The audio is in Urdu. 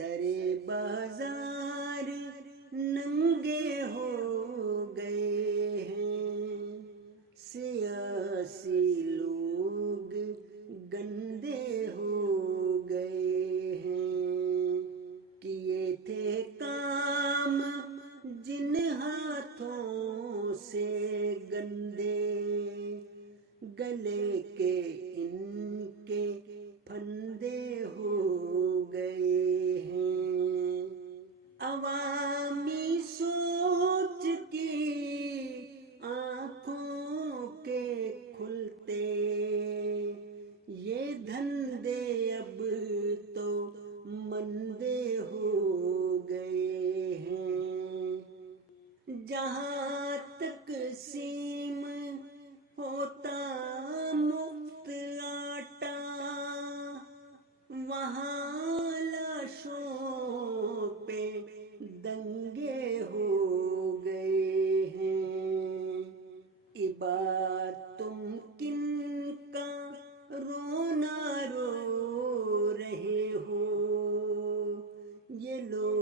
سرے بازار ننگے ہو گئے ہیں، سیاسی لوگ گندے ہو گئے ہیں، کیے تھے کام جن ہاتھوں سے گندے، گلے کے ان کے پھندے ہو گئے ہیں۔ عوامی سوچ کی آنکھوں کے کھلتے یہ دھندے اب تو مندے ہو گئے ہیں۔ جہاں تقسیم ہوتا مفت آٹا، وہاں لاشوں پہ دنگے ہو گئے ہیں۔ عباد تم کن کا رونا رو رہے ہو، یہ لوگ